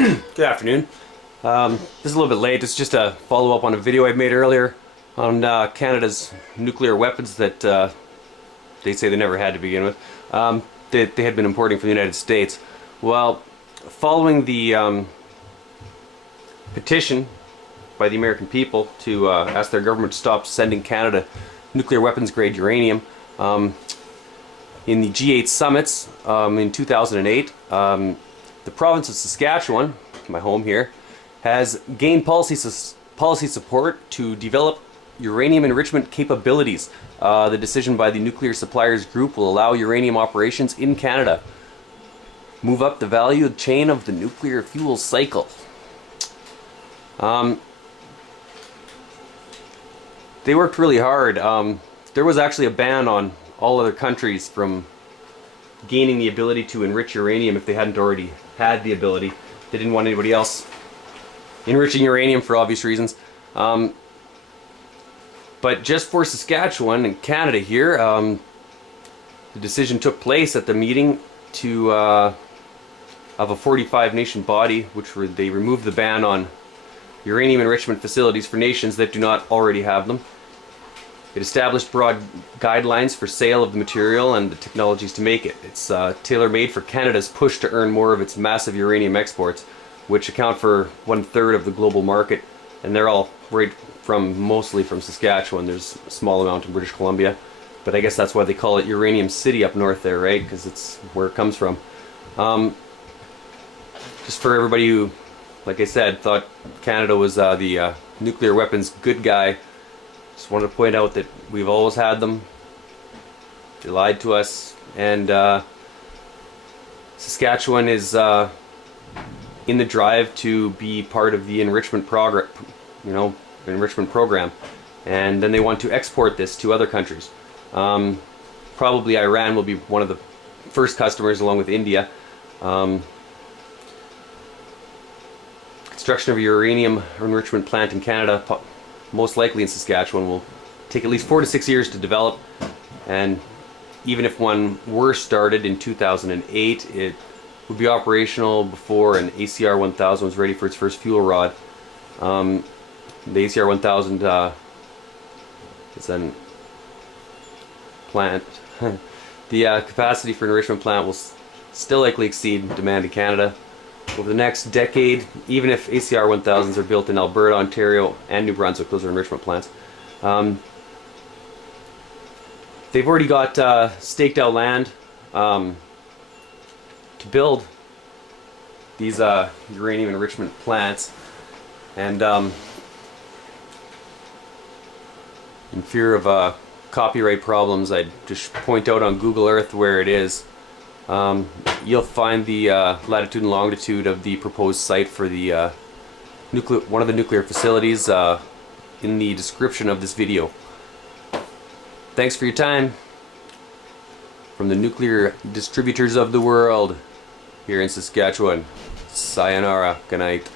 Good afternoon. This is a little bit late. It's just a follow-up on a video I made earlier on Canada's nuclear weapons that they say they never had to begin with. They had been importing from the United States. Well, following the petition by the American people to ask their government to stop sending Canada nuclear weapons grade uranium, in the G8 summits in 2008, the province of Saskatchewan, my home here, has gained policy support to develop uranium enrichment capabilities. The decision by the Nuclear Suppliers Group will allow uranium operations in Canada move up the value chain of the nuclear fuel cycle. They worked really hard. There was actually a ban on all other countries from gaining the ability to enrich uranium if they hadn't already had the ability. They didn't want anybody else enriching uranium for obvious reasons. But just for Saskatchewan and Canada here, the decision took place at the meeting of a 45 nation body, they removed the ban on uranium enrichment facilities for nations that do not already have them. It established broad guidelines for sale of the material and the technologies to make it. It's tailor-made for Canada's push to earn more of its massive uranium exports, which account for 1/3 of the global market, and they're all mostly from Saskatchewan. There's a small amount in British Columbia, but I guess that's why they call it Uranium City up north there, right? Because it's where it comes from. Just for everybody who, like I said, thought Canada was the nuclear weapons good guy, just wanted to point out that we've always had them. They lied to us, and Saskatchewan is in the drive to be part of the enrichment program, and then they want to export this to other countries. Probably Iran will be one of the first customers, along with India. Construction of a uranium enrichment plant in Canada, most likely in Saskatchewan, will take at least 4 to 6 years to develop, and even if one were started in 2008, it would be operational before an ACR 1000 was ready for its first fuel rod. The ACR 1000 is a plant. The capacity for an enrichment plant will still likely exceed demand in Canada over the next decade, even if ACR 1000s are built in Alberta, Ontario, and New Brunswick. Those are enrichment plants. They've already got staked out land to build these uranium enrichment plants, and in fear of copyright problems, I'd just point out on Google Earth where it is. You'll find the latitude and longitude of the proposed site for the one of the nuclear facilities in the description of this video. Thanks for your time. From the nuclear distributors of the world here in Saskatchewan, sayonara, good night.